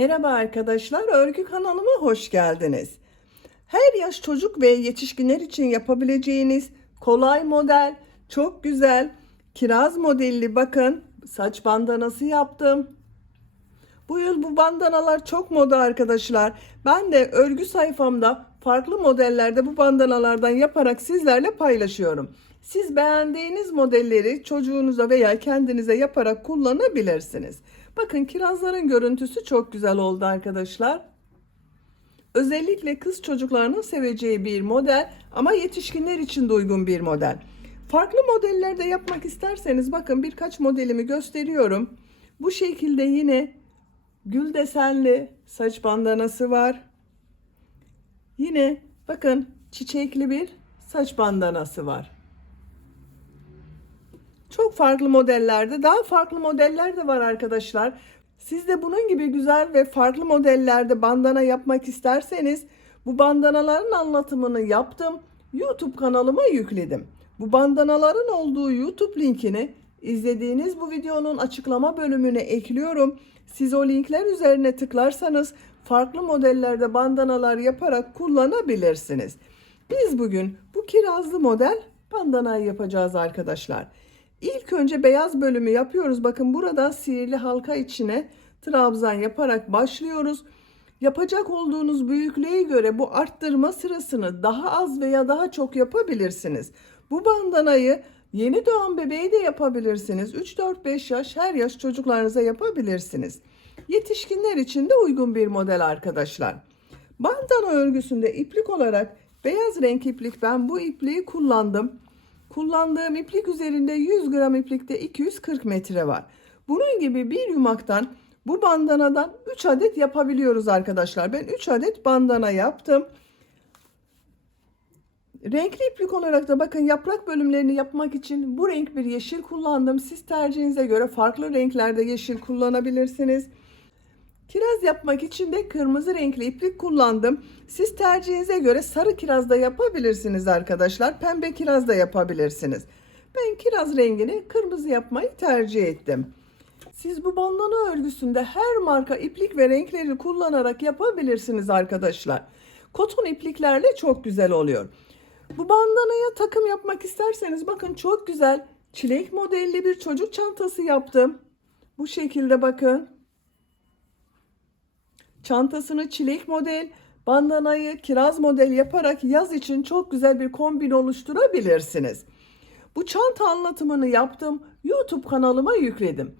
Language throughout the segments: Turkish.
Merhaba arkadaşlar, örgü kanalıma hoş geldiniz. Her yaş çocuk ve yetişkinler için yapabileceğiniz kolay model, çok güzel, kiraz modelli bakın saç bandanası yaptım. Bu yıl bu bandanalar çok moda arkadaşlar. Ben de örgü sayfamda farklı modellerde bu bandanalardan yaparak sizlerle paylaşıyorum. Siz beğendiğiniz modelleri çocuğunuza veya kendinize yaparak kullanabilirsiniz. Bakın kirazların görüntüsü çok güzel oldu arkadaşlar. Özellikle kız çocuklarının seveceği bir model ama yetişkinler için de uygun bir model. Farklı modellerde yapmak isterseniz bakın birkaç modelimi gösteriyorum. Bu şekilde yine gül desenli saç bandanası var. Yine bakın çiçekli bir saç bandanası var. Çok farklı modellerde, daha farklı modeller de var arkadaşlar. Siz de bunun gibi güzel ve farklı modellerde bandana yapmak isterseniz bu bandanaların anlatımını yaptım. YouTube kanalıma yükledim. Bu bandanaların olduğu YouTube linkini izlediğiniz bu videonun açıklama bölümüne ekliyorum. Siz o linkler üzerine tıklarsanız farklı modellerde bandanalar yaparak kullanabilirsiniz. Biz bugün bu kirazlı model bandanayı yapacağız arkadaşlar. İlk önce beyaz bölümü yapıyoruz. Bakın buradan sihirli halka içine trabzan yaparak başlıyoruz. Yapacak olduğunuz büyüklüğe göre bu arttırma sırasını daha az veya daha çok yapabilirsiniz. Bu bandanayı yeni doğan bebeğe de yapabilirsiniz. 3-4-5 yaş her yaş çocuklarınıza yapabilirsiniz. Yetişkinler için de uygun bir model arkadaşlar. Bandana örgüsünde iplik olarak beyaz renk iplik, ben bu ipliği kullandım. Kullandığım iplik üzerinde 100 gram iplikte 240 metre var. Bunun gibi bir yumaktan bu bandanadan 3 adet yapabiliyoruz arkadaşlar. Ben 3 adet bandana yaptım. Renkli iplik olarak da bakın yaprak bölümlerini yapmak için bu renk bir yeşil kullandım. Siz tercihinize göre farklı renklerde yeşil kullanabilirsiniz. Kiraz yapmak için de kırmızı renkli iplik kullandım. Siz tercihinize göre sarı kiraz da yapabilirsiniz arkadaşlar. Pembe kiraz da yapabilirsiniz. Ben kiraz rengini kırmızı yapmayı tercih ettim. Siz bu bandana örgüsünde her marka iplik ve renkleri kullanarak yapabilirsiniz arkadaşlar. Koton ipliklerle çok güzel oluyor. Bu bandanaya takım yapmak isterseniz bakın çok güzel çilek modelli bir çocuk çantası yaptım. Bu şekilde bakın. Çantasını çilek model, bandanayı kiraz model yaparak yaz için çok güzel bir kombin oluşturabilirsiniz. Bu çanta anlatımını yaptım. YouTube kanalıma yükledim.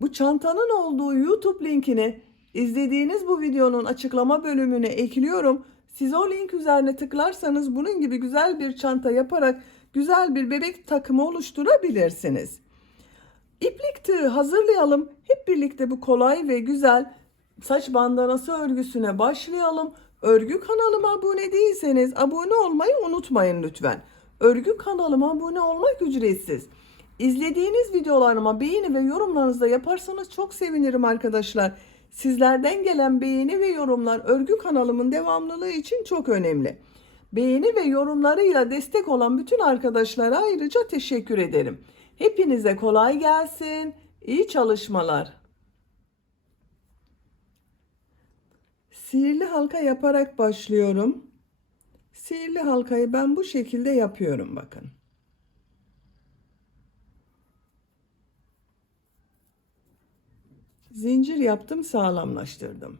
Bu çantanın olduğu YouTube linkini izlediğiniz bu videonun açıklama bölümüne ekliyorum. Siz o link üzerine tıklarsanız bunun gibi güzel bir çanta yaparak güzel bir bebek takımı oluşturabilirsiniz. İplik tığı hazırlayalım. Hep birlikte bu kolay ve güzel saç bandanası örgüsüne başlayalım. Örgü kanalıma abone değilseniz abone olmayı unutmayın lütfen. Örgü kanalıma abone olmak ücretsiz. İzlediğiniz videolarıma beğeni ve yorumlarınızı da yaparsanız çok sevinirim arkadaşlar. Sizlerden gelen beğeni ve yorumlar örgü kanalımın devamlılığı için çok önemli. Beğeni ve yorumlarıyla destek olan bütün arkadaşlara ayrıca teşekkür ederim. Hepinize kolay gelsin. İyi çalışmalar. Sihirli halka yaparak başlıyorum. Sihirli halkayı ben bu şekilde yapıyorum bakın. Zincir yaptım, sağlamlaştırdım.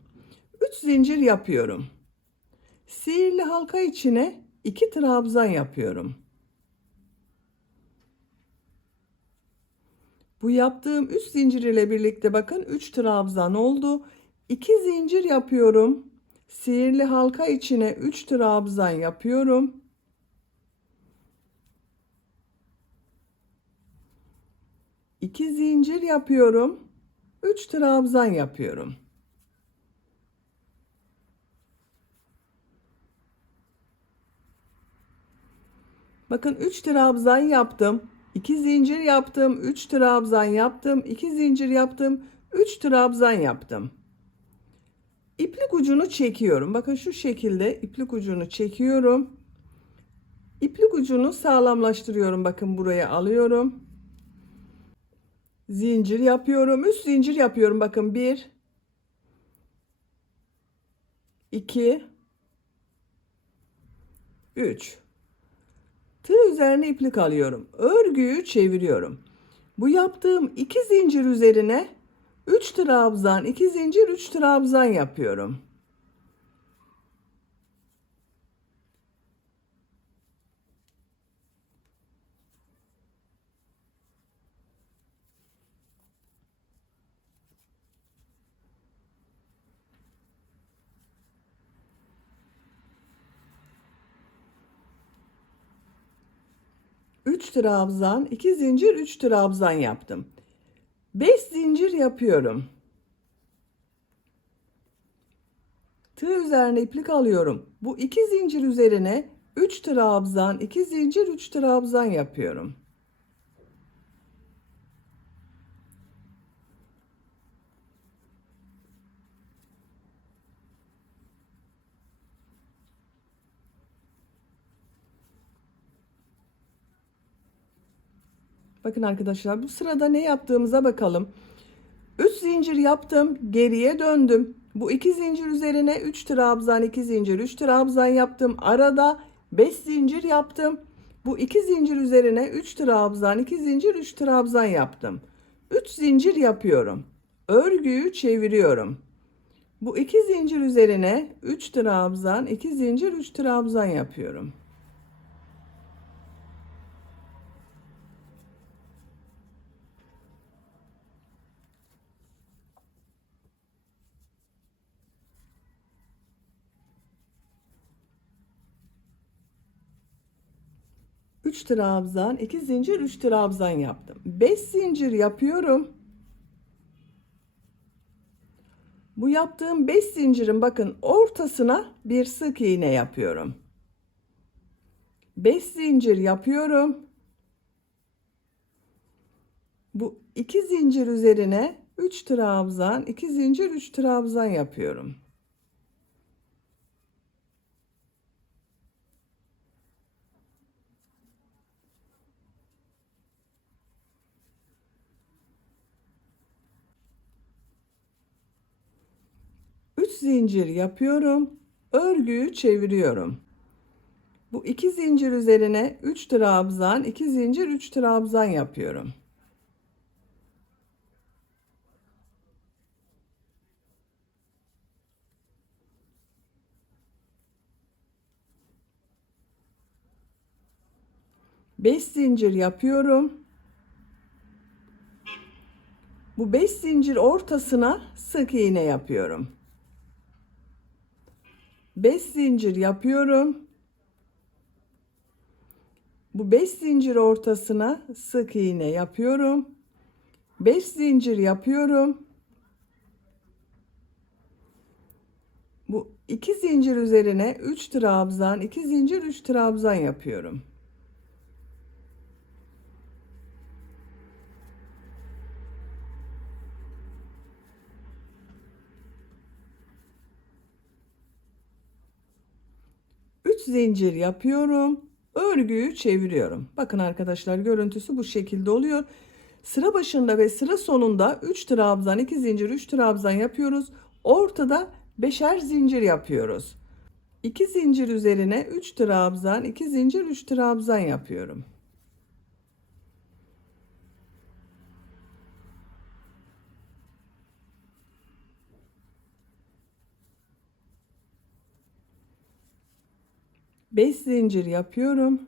3 zincir yapıyorum. Sihirli halka içine 2 trabzan yapıyorum. Bu yaptığım 3 zincir ile birlikte bakın 3 trabzan oldu. 2 zincir yapıyorum. Sihirli halka içine 3 trabzan yapıyorum. İki zincir yapıyorum. 3 trabzan yapıyorum. Bakın 3 trabzan yaptım. 2 zincir yaptım. 3 trabzan yaptım. 2 zincir yaptım. 3 trabzan yaptım. İplik ucunu çekiyorum. Bakın şu şekilde iplik ucunu çekiyorum. İplik ucunu sağlamlaştırıyorum. Bakın buraya alıyorum. Zincir yapıyorum. 3 zincir yapıyorum. Bakın 1 2, 3. Tığ üzerine iplik alıyorum. Örgüyü çeviriyorum. Bu yaptığım 2 zincir üzerine 3 trabzan, 2 zincir, 3 trabzan yapıyorum. Üç trabzan, 2 zincir, 3 trabzan yaptım. 5 zincir yapıyorum. Tığ üzerine iplik alıyorum. Bu 2 zincir üzerine 3 trabzan, 2 zincir, 3 trabzan yapıyorum. Bakın arkadaşlar, bu sırada ne yaptığımıza bakalım. 3 zincir yaptım, geriye döndüm. Bu 2 zincir üzerine 3 trabzan, 2 zincir, 3 trabzan yaptım. Arada 5 zincir yaptım. Bu 2 zincir üzerine 3 trabzan, 2 zincir, 3 trabzan yaptım. 3 zincir yapıyorum. Örgüyü çeviriyorum. Bu 2 zincir üzerine 3 trabzan, 2 zincir, 3 trabzan yapıyorum. 3 trabzan, 2 zincir, 3 trabzan yaptım. 5 zincir yapıyorum. Bu yaptığım 5 zincirin bakın ortasına bir sık iğne yapıyorum. 5 zincir yapıyorum. Bu 2 zincir üzerine 3 trabzan, 2 zincir, 3 trabzan yapıyorum. Üç zincir yapıyorum. Örgüyü çeviriyorum. Bu 2 zincir üzerine 3 trabzan, 2 zincir, 3 trabzan yapıyorum. Beş zincir yapıyorum. Bu 5 zincir ortasına sık iğne yapıyorum. 5 zincir yapıyorum. Bu 5 zincir ortasına sık iğne yapıyorum. 5 zincir yapıyorum. Bu 2 zincir üzerine 3 trabzan, 2 zincir, 3 trabzan yapıyorum. Üç zincir yapıyorum. Örgüyü çeviriyorum. Bakın arkadaşlar, görüntüsü bu şekilde oluyor. Sıra başında ve sıra sonunda 3 trabzan, 2 zincir, 3 trabzan yapıyoruz. Ortada beşer zincir yapıyoruz. 2 zincir üzerine 3 trabzan, 2 zincir, 3 trabzan yapıyorum. Beş zincir yapıyorum.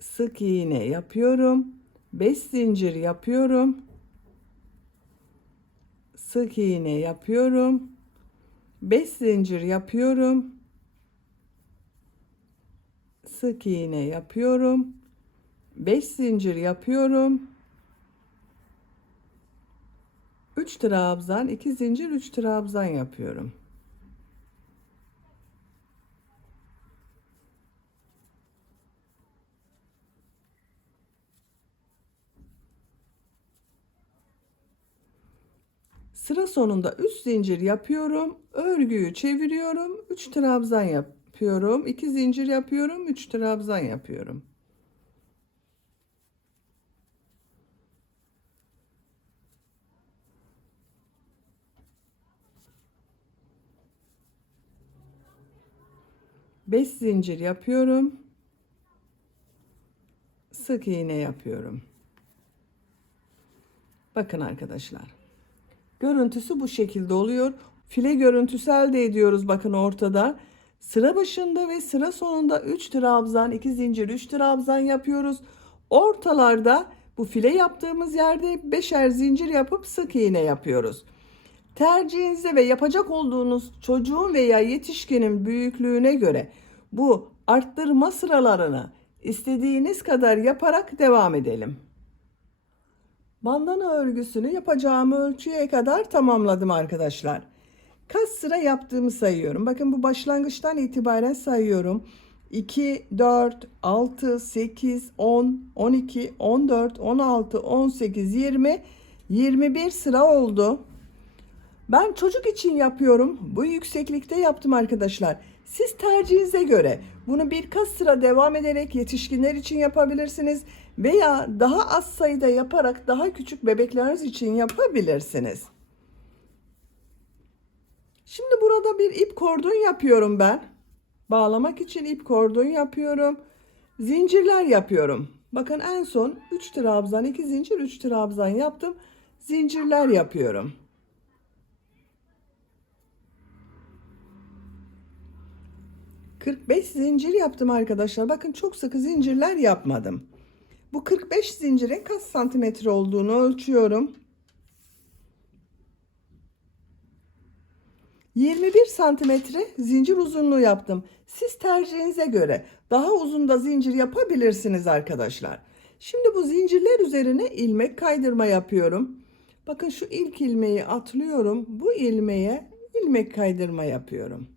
Sık iğne yapıyorum. 5 zincir yapıyorum. Sık iğne yapıyorum. 5 zincir yapıyorum. Sık iğne yapıyorum. 5 zincir yapıyorum. 3 trabzan, 2 zincir, 3 trabzan yapıyorum. Sıra sonunda 3 zincir yapıyorum. Örgüyü çeviriyorum. 3 trabzan yapıyorum. 2 zincir yapıyorum. 3 trabzan yapıyorum. 5 zincir yapıyorum. Sık iğne yapıyorum. Bakın arkadaşlar. Görüntüsü bu şekilde oluyor. File görüntüsü elde ediyoruz bakın ortada. Sıra başında ve sıra sonunda 3 trabzan, 2 zincir, 3 trabzan yapıyoruz. Ortalarda bu file yaptığımız yerde 5'er zincir yapıp sık iğne yapıyoruz. Tercihinize ve yapacak olduğunuz çocuğun veya yetişkinin büyüklüğüne göre bu arttırma sıralarını istediğiniz kadar yaparak devam edelim. Bandana örgüsünü yapacağım ölçüye kadar tamamladım arkadaşlar. Kaç sıra yaptığımı sayıyorum. Bakın bu başlangıçtan itibaren sayıyorum. 2, 4, 6, 8, 10, 12, 14, 16, 18, 20, 21 sıra oldu. Ben çocuk için yapıyorum. Bu yükseklikte yaptım arkadaşlar. Siz tercihinize göre bunu birkaç sıra devam ederek yetişkinler için yapabilirsiniz veya daha az sayıda yaparak daha küçük bebekleriniz için yapabilirsiniz. Şimdi burada bir ip kordon yapıyorum ben. Bağlamak için ip kordon yapıyorum. Zincirler yapıyorum. Bakın en son 3 trabzan, 2 zincir, 3 trabzan yaptım. Zincirler yapıyorum. ...45 zincir yaptım arkadaşlar. Bakın çok sıkı zincirler yapmadım. Bu 45 zincirin kaç santimetre olduğunu ölçüyorum. 21 santimetre zincir uzunluğu yaptım. Siz tercihinize göre daha uzun da zincir yapabilirsiniz arkadaşlar. Şimdi bu zincirler üzerine ilmek kaydırma yapıyorum. Bakın şu ilk ilmeği atlıyorum. Bu ilmeğe ilmek kaydırma yapıyorum.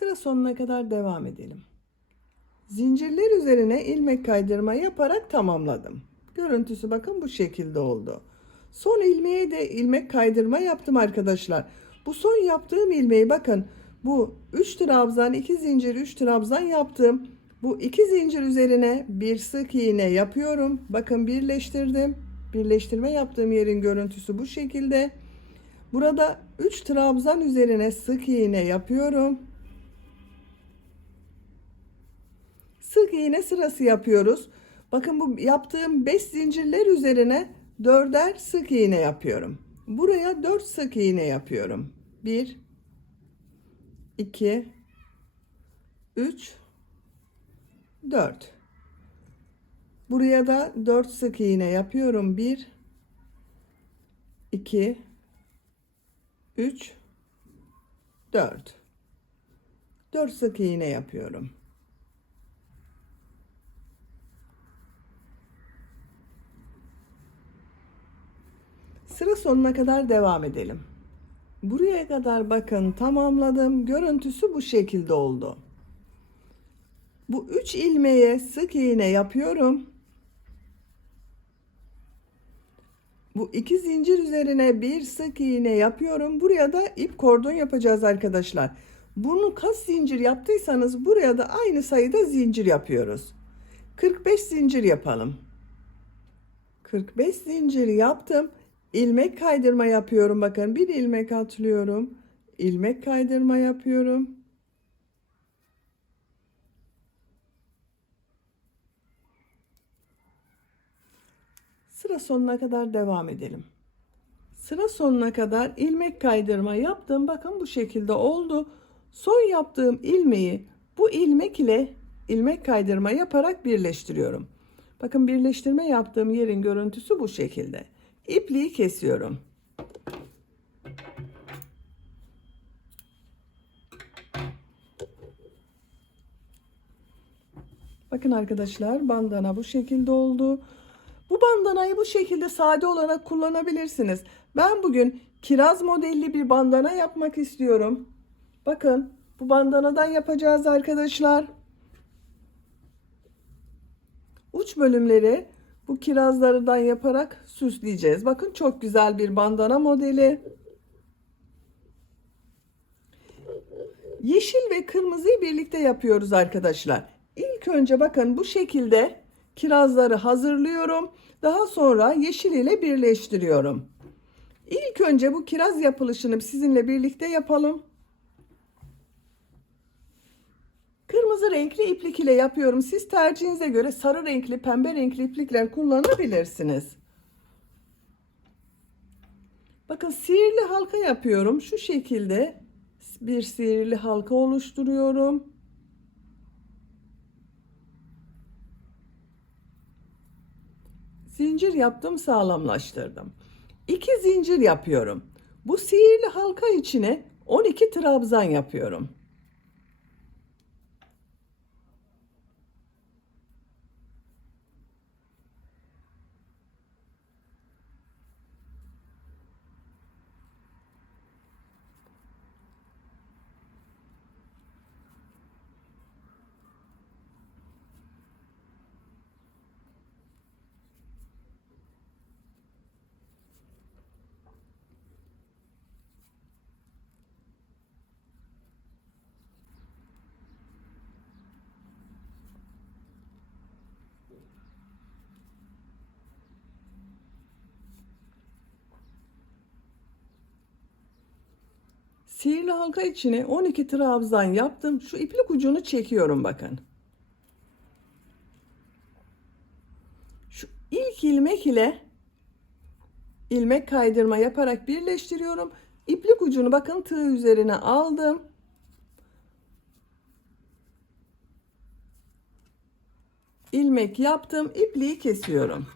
Sıra sonuna kadar devam edelim. Zincirler üzerine ilmek kaydırma yaparak tamamladım. Görüntüsü bakın bu şekilde oldu. Son ilmeğe de ilmek kaydırma yaptım arkadaşlar. Bu son yaptığım ilmeği bakın bu 3 trabzan 2 zincir 3 trabzan yaptım. Bu 2 zincir üzerine bir sık iğne yapıyorum. Bakın birleştirdim. Birleştirme yaptığım yerin görüntüsü bu şekilde. Burada 3 trabzan üzerine sık iğne yapıyorum. Sık iğne sırası yapıyoruz. Bakın bu yaptığım 5 zincirler üzerine 4'er sık iğne yapıyorum. Buraya 4 sık iğne yapıyorum. 1 2 3 4. Buraya da 4 sık iğne yapıyorum. 1 2 3 4. 4 sık iğne yapıyorum. Sıra sonuna kadar devam edelim. Buraya kadar bakın tamamladım. Görüntüsü bu şekilde oldu. Bu 3 ilmeğe sık iğne yapıyorum. Bu 2 zincir üzerine bir sık iğne yapıyorum. Buraya da ip kordon yapacağız arkadaşlar. Bunu kaç zincir yaptıysanız buraya da aynı sayıda zincir yapıyoruz. 45 zincir yapalım. 45 zincir yaptım. İlmek kaydırma yapıyorum. Bakın bir ilmek atlıyorum. İlmek kaydırma yapıyorum. Sıra sonuna kadar devam edelim. Sıra sonuna kadar ilmek kaydırma yaptım. Bakın bu şekilde oldu. Son yaptığım ilmeği bu ilmek ile ilmek kaydırma yaparak birleştiriyorum. Bakın birleştirme yaptığım yerin görüntüsü bu şekilde. İpliği kesiyorum. Bakın arkadaşlar bandana bu şekilde oldu. Bu bandanayı bu şekilde sade olarak kullanabilirsiniz. Ben bugün kiraz modelli bir bandana yapmak istiyorum. Bakın bu bandanadan yapacağız arkadaşlar. Uç bölümleri bu kirazlardan yaparak süsleyeceğiz. Bakın çok güzel bir bandana modeli. Yeşil ve kırmızıyı birlikte yapıyoruz arkadaşlar. İlk önce bakın bu şekilde kirazları hazırlıyorum. Daha sonra yeşil ile birleştiriyorum. İlk önce bu kiraz yapılışını sizinle birlikte yapalım. Kırmızı renkli iplik ile yapıyorum. Siz tercihinize göre sarı renkli, pembe renkli iplikler kullanabilirsiniz. Bakın sihirli halka yapıyorum. Şu şekilde bir sihirli halka oluşturuyorum. Zincir yaptım, sağlamlaştırdım. 2 zincir yapıyorum. Bu sihirli halka içine 12 trabzan yapıyorum. Sihirli halka içine 12 trabzan yaptım. Şu iplik ucunu çekiyorum bakın. Şu ilk ilmek ile ilmek kaydırma yaparak birleştiriyorum. İplik ucunu bakın tığ üzerine aldım. İlmek yaptım. İpliği kesiyorum.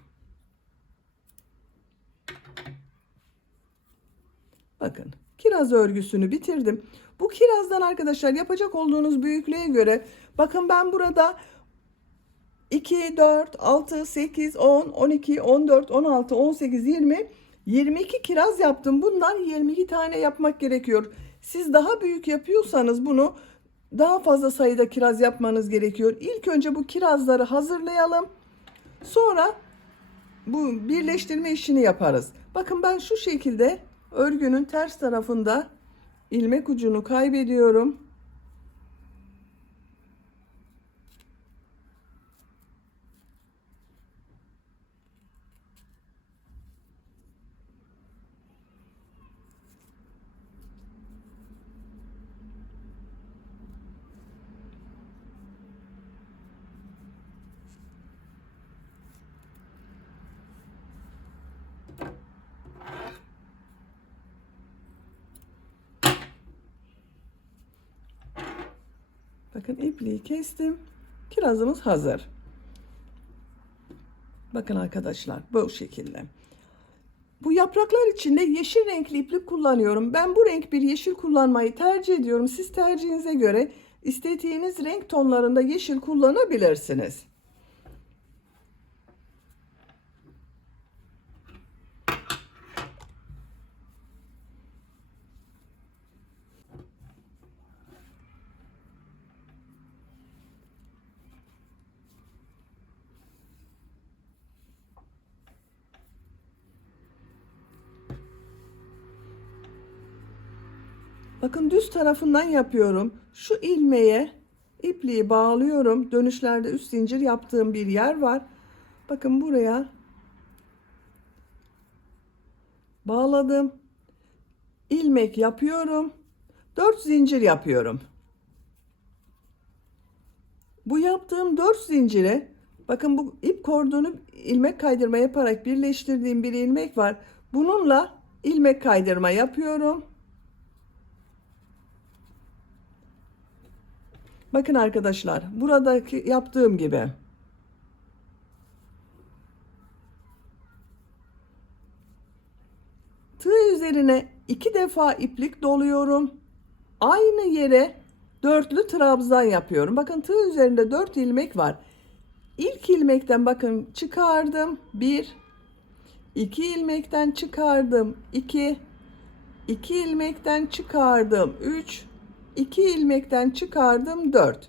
Bakın kiraz örgüsünü bitirdim. Bu kirazdan arkadaşlar yapacak olduğunuz büyüklüğe göre bakın ben burada 2, 4, 6, 8, 10, 12, 14, 16, 18, 20, 22 kiraz yaptım. Bundan 22 tane yapmak gerekiyor. Siz daha büyük yapıyorsanız bunu daha fazla sayıda kiraz yapmanız gerekiyor. İlk önce bu kirazları hazırlayalım. Sonra bu birleştirme işini yaparız. Bakın ben şu şekilde örgünün ters tarafında ilmek ucunu kaybediyorum. Bakın ipliği kestim. Kirazımız hazır. Bakın arkadaşlar bu şekilde. Bu yapraklar içinde yeşil renkli iplik kullanıyorum. Ben bu renk bir yeşil kullanmayı tercih ediyorum. Siz tercihinize göre istediğiniz renk tonlarında yeşil kullanabilirsiniz. Bakın düz tarafından yapıyorum. Şu ilmeğe ipliği bağlıyorum. Dönüşlerde üst zincir yaptığım bir yer var. Bakın buraya bağladım. İlmek yapıyorum. 4 zincir yapıyorum. Bu yaptığım 4 zincire bakın bu ip kordonu ilmek kaydırma yaparak birleştirdiğim bir ilmek var. Bununla ilmek kaydırma yapıyorum. Bakın arkadaşlar buradaki yaptığım gibi. Tığ üzerine 2 defa iplik doluyorum. Aynı yere dörtlü trabzan yapıyorum. Bakın tığ üzerinde 4 ilmek var. İlk ilmekten bakın çıkardım. 1, 2 ilmekten çıkardım. 2, 2 ilmekten çıkardım. 3, 2 ilmekten çıkardım. 4.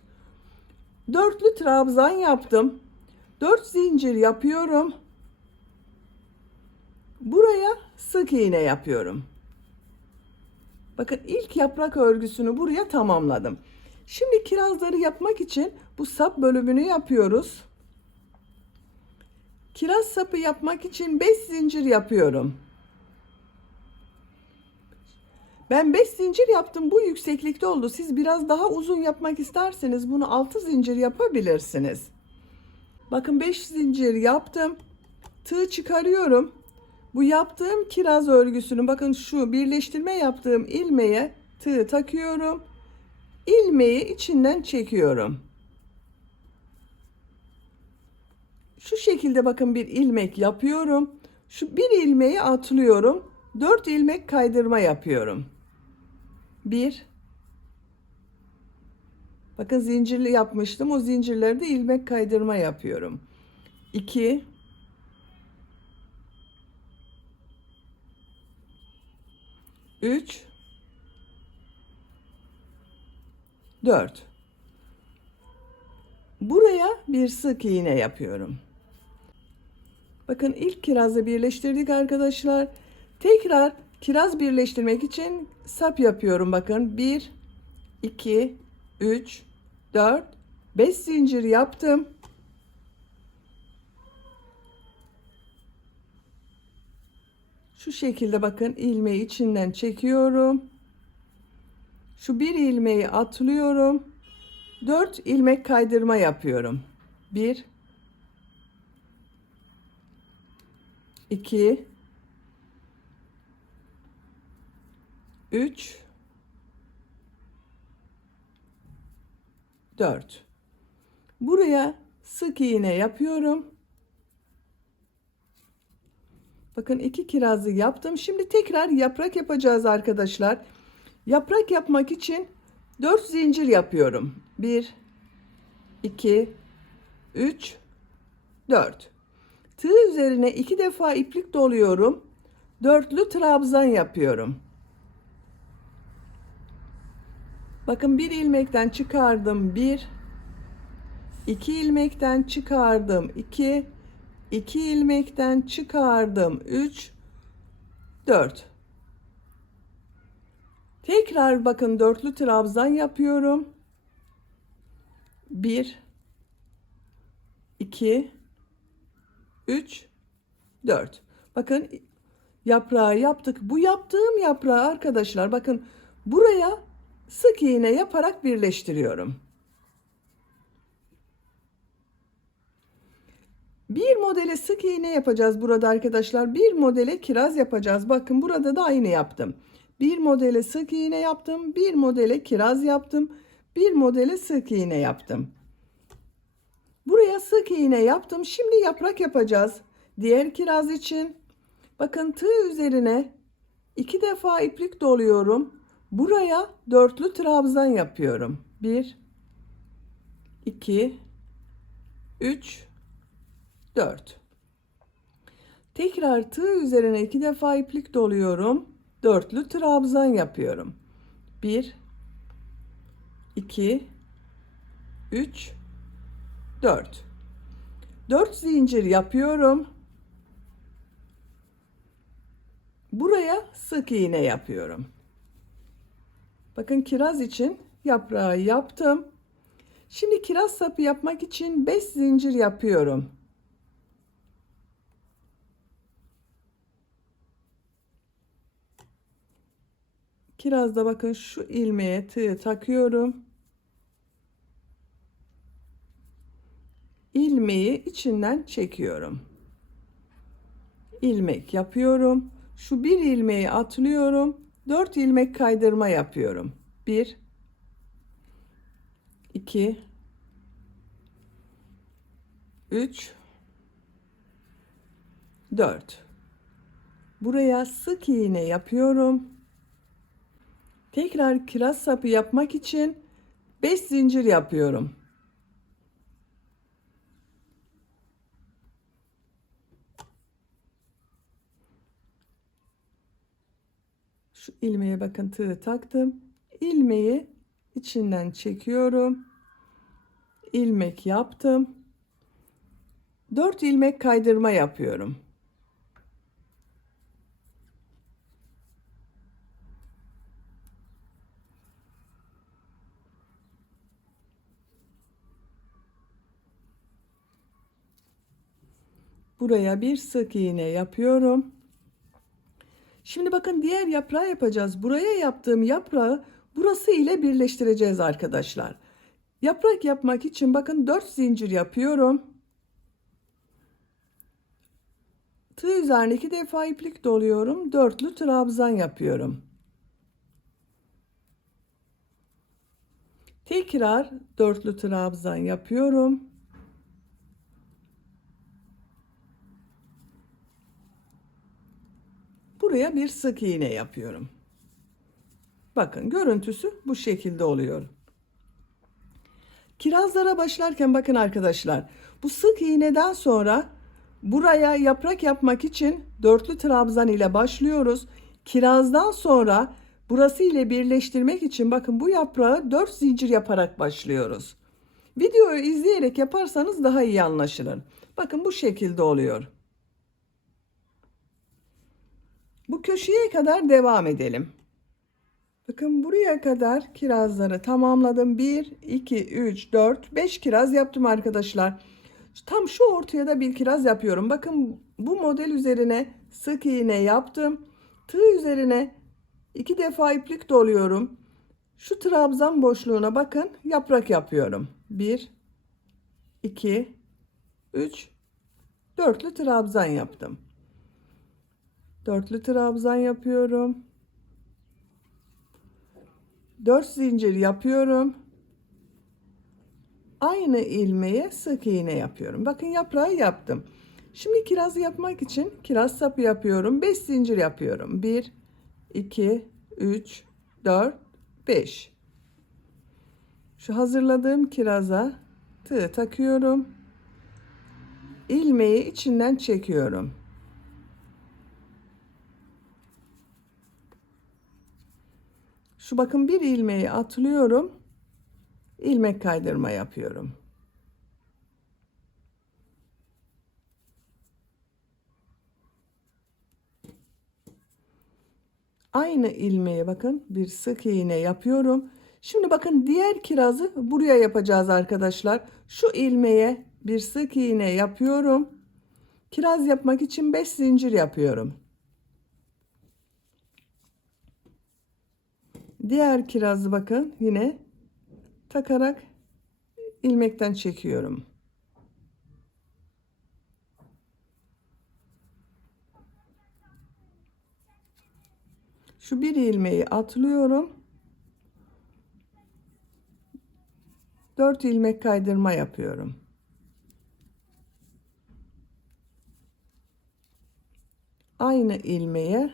Dörtlü trabzan yaptım. 4 zincir yapıyorum. Buraya sık iğne yapıyorum. Bakın ilk yaprak örgüsünü buraya tamamladım. Şimdi kirazları yapmak için bu sap bölümünü yapıyoruz. Kiraz sapı yapmak için 5 zincir yapıyorum. Ben 5 zincir yaptım. Bu yükseklikte oldu. Siz biraz daha uzun yapmak isterseniz bunu 6 zincir yapabilirsiniz. Bakın 5 zincir yaptım. Tığ çıkarıyorum. Bu yaptığım kiraz örgüsünü bakın şu birleştirme yaptığım ilmeğe tığ takıyorum. İlmeği içinden çekiyorum. Şu şekilde bakın bir ilmek yapıyorum. Şu bir ilmeği atlıyorum. 4 ilmek kaydırma yapıyorum. 1. Bakın zincirli yapmıştım. O zincirlerde ilmek kaydırma yapıyorum. 2. 3. 4. Buraya bir sık iğne yapıyorum. Bakın ilk kirazı birleştirdik arkadaşlar. Tekrar kiraz birleştirmek için sap yapıyorum. Bakın 1, 2, 3, 4, 5 zincir yaptım. Şu şekilde bakın ilmeği içinden çekiyorum. Şu bir ilmeği atlıyorum. 4 ilmek kaydırma yapıyorum. 1, 2, 3, 4. Buraya sık iğne yapıyorum. Bakın 2 kirazı yaptım. Şimdi tekrar yaprak yapacağız arkadaşlar. Yaprak yapmak için 4 zincir yapıyorum. 1, 2, 3, 4. Tığ üzerine 2 defa iplik doluyorum. Dörtlü trabzan yapıyorum. Bakın bir ilmekten çıkardım 1, 2 ilmekten çıkardım 2, 2 ilmekten çıkardım 3, 4. Tekrar bakın dörtlü trabzan yapıyorum. 1, 2, 3, 4. Bakın yaprağı yaptık. Bu yaptığım yaprağı arkadaşlar bakın buraya sık iğne yaparak birleştiriyorum. Bir modele sık iğne yapacağız burada arkadaşlar. Bir modele kiraz yapacağız. Bakın burada da aynı yaptım. Bir modele sık iğne yaptım. Bir modele kiraz yaptım. Bir modele sık iğne yaptım. Buraya sık iğne yaptım. Şimdi yaprak yapacağız. Diğer kiraz için. Bakın tığ üzerine 2 defa iplik doluyorum. Buraya dörtlü trabzan yapıyorum. 1, 2, 3, 4. Tekrar tığ üzerine 2 defa iplik doluyorum. Dörtlü trabzan yapıyorum. 1, 2, 3, 4. 4 zincir yapıyorum. Buraya sık iğne yapıyorum. Bakın kiraz için yaprağı yaptım. Şimdi kiraz sapı yapmak için 5 zincir yapıyorum. Kirazda bakın şu ilmeğe tığ takıyorum. İlmeği içinden çekiyorum. İlmek yapıyorum. Şu bir ilmeği atlıyorum. 4 ilmek kaydırma yapıyorum. 1, 2, 3, 4. Buraya sık iğne yapıyorum. Tekrar kiraz sapı yapmak için 5 zincir yapıyorum. Şu ilmeğe bakın tığ taktım. İlmeği içinden çekiyorum. İlmek yaptım. 4 ilmek kaydırma yapıyorum. Buraya bir sık iğne yapıyorum. Şimdi bakın diğer yaprağı yapacağız. Buraya yaptığım yaprağı burası ile birleştireceğiz arkadaşlar. Yaprak yapmak için bakın 4 zincir yapıyorum. Tığ üzerine 2 defa iplik doluyorum. Dörtlü trabzan yapıyorum. Tekrar dörtlü trabzan yapıyorum. Buraya bir sık iğne yapıyorum. Bakın görüntüsü bu şekilde oluyor. Kirazlara başlarken bakın arkadaşlar, bu sık iğneden sonra buraya yaprak yapmak için dörtlü trabzan ile başlıyoruz. Kirazdan sonra burası ile birleştirmek için bakın bu yaprağı 4 zincir yaparak başlıyoruz. Videoyu izleyerek yaparsanız daha iyi anlaşılır. Bakın bu şekilde oluyor. Bu köşeye kadar devam edelim. Bakın buraya kadar kirazları tamamladım. 1, 2, 3, 4, 5 kiraz yaptım arkadaşlar. Tam şu ortaya da bir kiraz yapıyorum. Bakın bu model üzerine sık iğne yaptım. Tığ üzerine 2 defa iplik doluyorum. Şu trabzan boşluğuna bakın yaprak yapıyorum. 1, 2, 3, dörtlü trabzan yaptım. Dörtlü trabzan yapıyorum. 4 zincir yapıyorum. Aynı ilmeğe sık iğne yapıyorum. Bakın yaprağı yaptım. Şimdi kirazı yapmak için kiraz sapı yapıyorum. 5 zincir yapıyorum. 1, 2, 3, 4, 5. Şu hazırladığım kiraza tığ takıyorum. İlmeği içinden çekiyorum. Şu bakın bir ilmeği atlıyorum. İlmek kaydırma yapıyorum. Aynı ilmeğe bakın bir sık iğne yapıyorum. Şimdi bakın diğer kirazı buraya yapacağız arkadaşlar. Şu ilmeğe bir sık iğne yapıyorum. Kiraz yapmak için 5 zincir yapıyorum. Diğer kirazı bakın yine takarak ilmekten çekiyorum. Şu bir ilmeği atlıyorum. 4 ilmek kaydırma yapıyorum. Aynı ilmeğe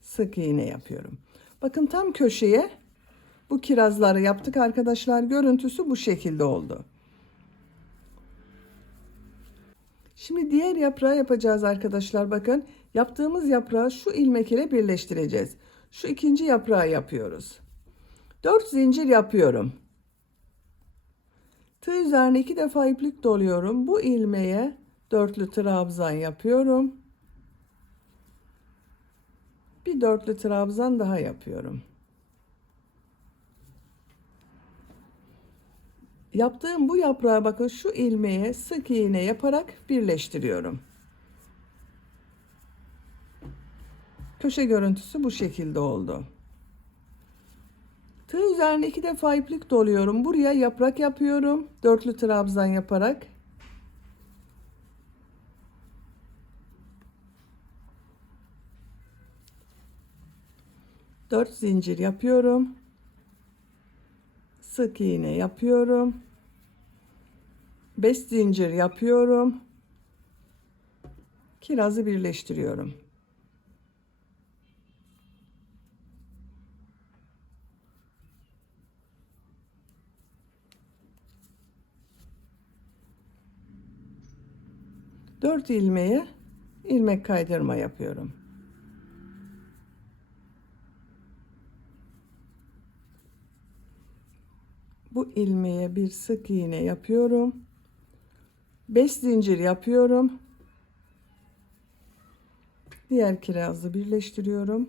sık iğne yapıyorum. Bakın tam köşeye bu kirazları yaptık arkadaşlar. Görüntüsü bu şekilde oldu. Şimdi diğer yaprağı yapacağız arkadaşlar. Bakın yaptığımız yaprağı şu ilmek ile birleştireceğiz. Şu ikinci yaprağı yapıyoruz. 4 zincir yapıyorum. Tığ üzerine 2 defa iplik doluyorum. Bu ilmeğe dörtlü trabzan yapıyorum. Bir dörtlü trabzan daha yapıyorum. Yaptığım bu yaprağı bakın şu ilmeğe sık iğne yaparak birleştiriyorum. Köşe görüntüsü bu şekilde oldu. Tığ üzerine 2 defa iplik doluyorum. Buraya yaprak yapıyorum. Dörtlü trabzan yaparak. Dört zincir yapıyorum. Sık iğne yapıyorum. 5 zincir yapıyorum. Kirazı birleştiriyorum. Dört ilmeğe ilmek kaydırma yapıyorum. Bu ilmeğe bir sık iğne yapıyorum. 5 zincir yapıyorum. Diğer kirazı birleştiriyorum.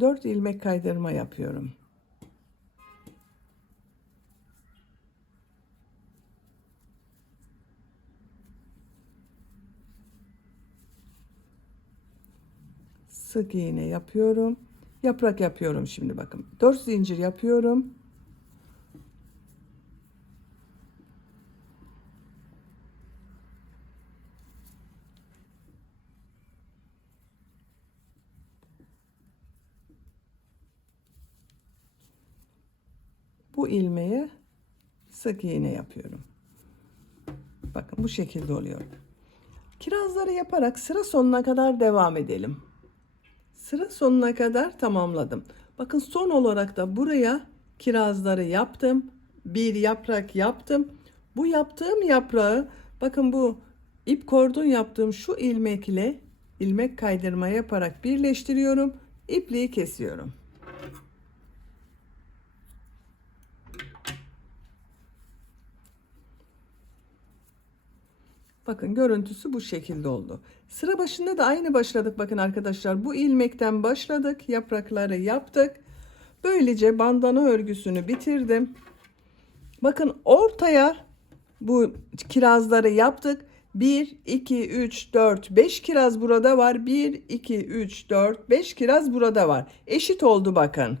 4 ilmek kaydırma yapıyorum. Sık iğne yapıyorum. Yaprak yapıyorum şimdi bakın. 4 zincir yapıyorum. Bu ilmeğe sık iğne yapıyorum. Bakın bu şekilde oluyor. Kirazları yaparak sıra sonuna kadar devam edelim. Sıra sonuna kadar tamamladım. Bakın son olarak da buraya kirazları yaptım. Bir yaprak yaptım. Bu yaptığım yaprağı bakın bu ip kordon yaptığım şu ilmekle ilmek kaydırma yaparak birleştiriyorum. İpliği kesiyorum. Bakın görüntüsü bu şekilde oldu. Sıra başında da aynı başladık bakın arkadaşlar. Bu ilmekten başladık. Yaprakları yaptık. Böylece bandana örgüsünü bitirdim. Bakın ortaya bu kirazları yaptık. 1, 2, 3, 4, 5 kiraz burada var. 1, 2, 3, 4, 5 kiraz burada var. Eşit oldu bakın.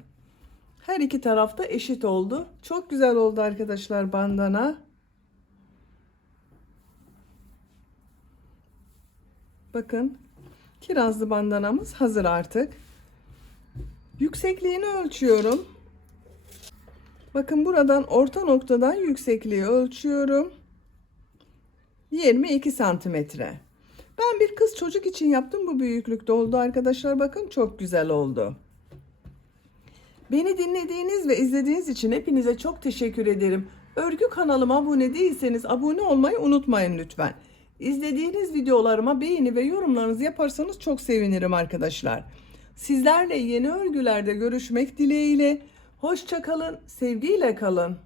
Her iki tarafta eşit oldu. Çok güzel oldu arkadaşlar bandana. Bakın kirazlı bandanamız hazır artık. Yüksekliğini ölçüyorum. Bakın buradan orta noktadan yüksekliği ölçüyorum. 22 santimetre. Ben bir kız çocuk için yaptım. Bu büyüklükte oldu arkadaşlar. Bakın çok güzel oldu. Beni dinlediğiniz ve izlediğiniz için hepinize çok teşekkür ederim. Örgü kanalıma abone değilseniz abone olmayı unutmayın lütfen. İzlediğiniz videolarıma beğeni ve yorumlarınızı yaparsanız çok sevinirim arkadaşlar. Sizlerle yeni örgülerde görüşmek dileğiyle. Hoşça kalın, sevgiyle kalın.